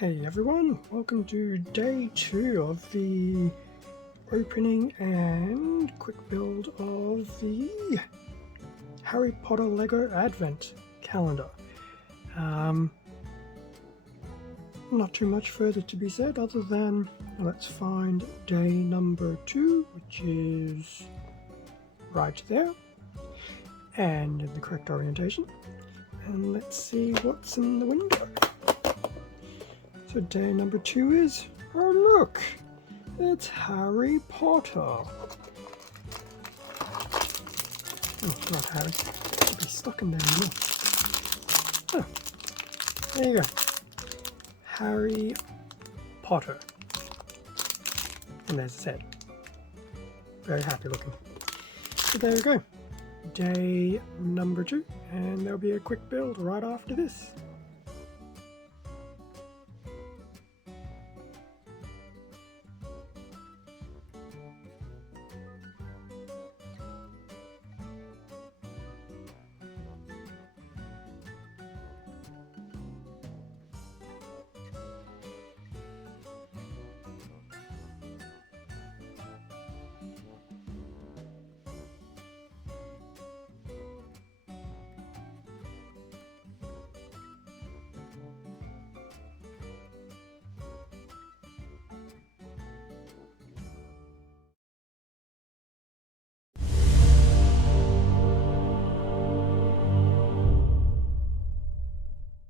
Hey everyone, welcome to day 2 of the opening and quick build of the Harry Potter Lego Advent calendar. Not too much further to be said other than let's find day number 2, which is right there and in the correct orientation, and let's see what's in the window. So day number 2 is, oh look, it's Harry Potter. Oh, not Harry. It should be stuck in there anymore. Oh, there you go. Harry Potter. And there's his head. Very happy looking. So there we go. Day number 2, and there'll be a quick build right after this.